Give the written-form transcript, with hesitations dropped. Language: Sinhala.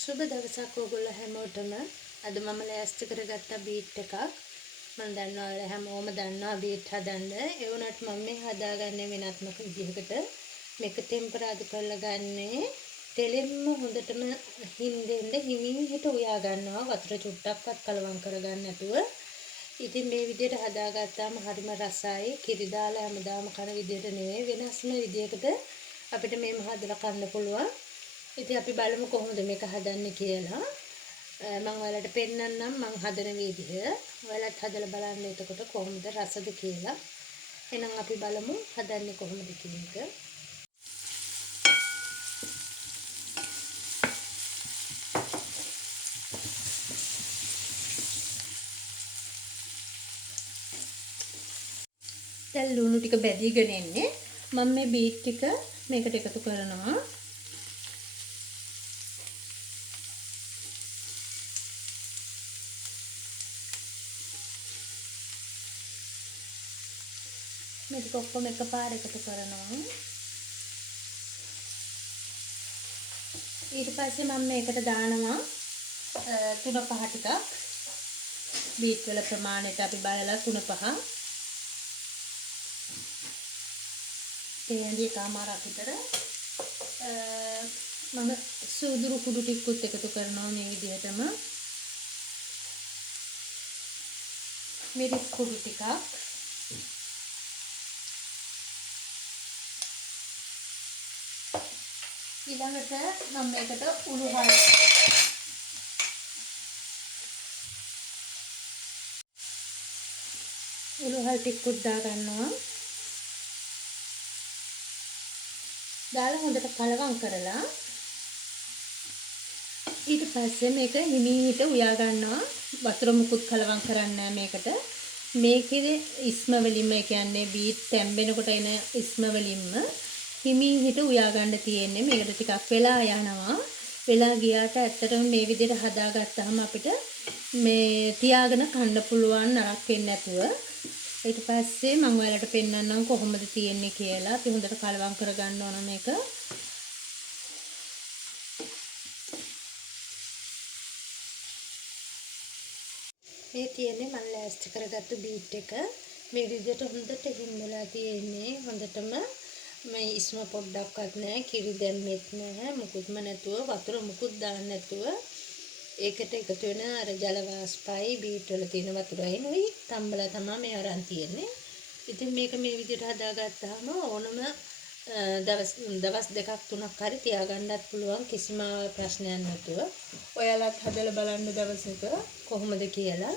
සුබ දවසක් ඔයගොල්ලෝ හැමෝටම. අද මම ලෑස්ති කරගත්ත බීට් එකක්. මම දන්නවා ඔයාලා හැමෝම දන්නවා බීට් හදන්න. ඒ වුණාට මම මේ හදාගන්නේ වෙනත්ම විදිහකට. මේක ටෙම්පරාදු කරලා ගන්නේ. තෙලෙන්ම හොඳටම හින්දෙන්ද හිමිහිට උයා ගන්නවා. වතුර චුට්ටක්වත් කලවම් කරගන්න නැතුව. ඉතින් මේ විදිහට හදාගත්තාම හරිම රසයි. කිරි දාලා හැමදාම කන විදිහට නෙවෙයි වෙනස්ම විදිහකට අපිට මේව හදලා කන්න පුළුවන්. ඉතින් අපි බලමු කොහොමද මේක හදන්නේ කියලා. මම ඔයාලට පෙන්නන්නම් මම හදන විදිහ. ඔයාලත් හදලා බලන්න එතකොට කොහොමද රසද කියලා. එහෙනම් අපි බලමු හදන්නේ කොහොමද කියන එක. දැන් ලුණු ටික බැදීගෙන ඉන්නේ. මම මේ බීට් ටික මේකට එකතු කරනවා. මේක ඔක්කොම එකපාර එකතු කරනවා. ඊට පස්සේ මම මේකට දානවා 3-5 ටිකක්. බීට් වල ප්‍රමාණයට අපි බලලා 3-5. තේන්දි එකමාරක් විතර මම සූදුරු කුඩු ටිකකුත් එකතු කරනවා මේ විදිහටම. මිරිස් කුඩු ටිකක්. ඊළඟට මම මේකට උළුහල් ටිකකුත් දාගන්නවා. දාලා හොඳට කලවම් කරලා ඊට පස්සේ මේක හිමීට උයා ගන්නවා. වතුර මුකුත් කලවම් කරන්නේ නැහැ මේකට. මේකේ ඉස්ම වලින්ම කියන්නේ බීට් තැම්බෙනකොට එන ඉස්ම වලින්ම හිමීට උයා ගන්න තියෙන්නේ. මේකට ටිකක් වෙලා යනවා. වෙලා ගියාට ඇත්තටම මේ විදිහට හදාගත්තාම අපිට මේ තියාගෙන කන්න පුළුවන් නරක වෙන්නේ නැතුව. ඊට පස්සේ මම ඔයාලට පෙන්නන්නම් කොහොමද තියෙන්නේ කියලා. අපි හොඳට කලවම් කරගන්න ඕන මේක. මේ තියෙන්නේ මම ලෑස්ති කරගත්තු බීට් එක. මේ විදිහට හොඳට හිම්මලා තියෙන්නේ. හොඳටම මේ ඉස්ම පොඩ්ඩක්වත් නැහැ. කිරි දැම්මෙත් නැහැ. මුකුත්ම නැතුව වතුර මුකුත් දාන්න නැතුව ඒකට එකතු වෙන අර ජල වාෂ්පයි බීට් වල තියෙන වතුරයිනුයි තම්බලා තමයි මේ අරන් තියෙන්නේ. ඉතින් මේක මේ විදිහට හදාගත්තාම ඕනම දවස් 2-3ක් හරි තියාගන්නත් පුළුවන් කිසිම ප්‍රශ්නයක් නැතුව. ඔයාලත් හදලා බලන්න දවසක කොහොමද කියලා.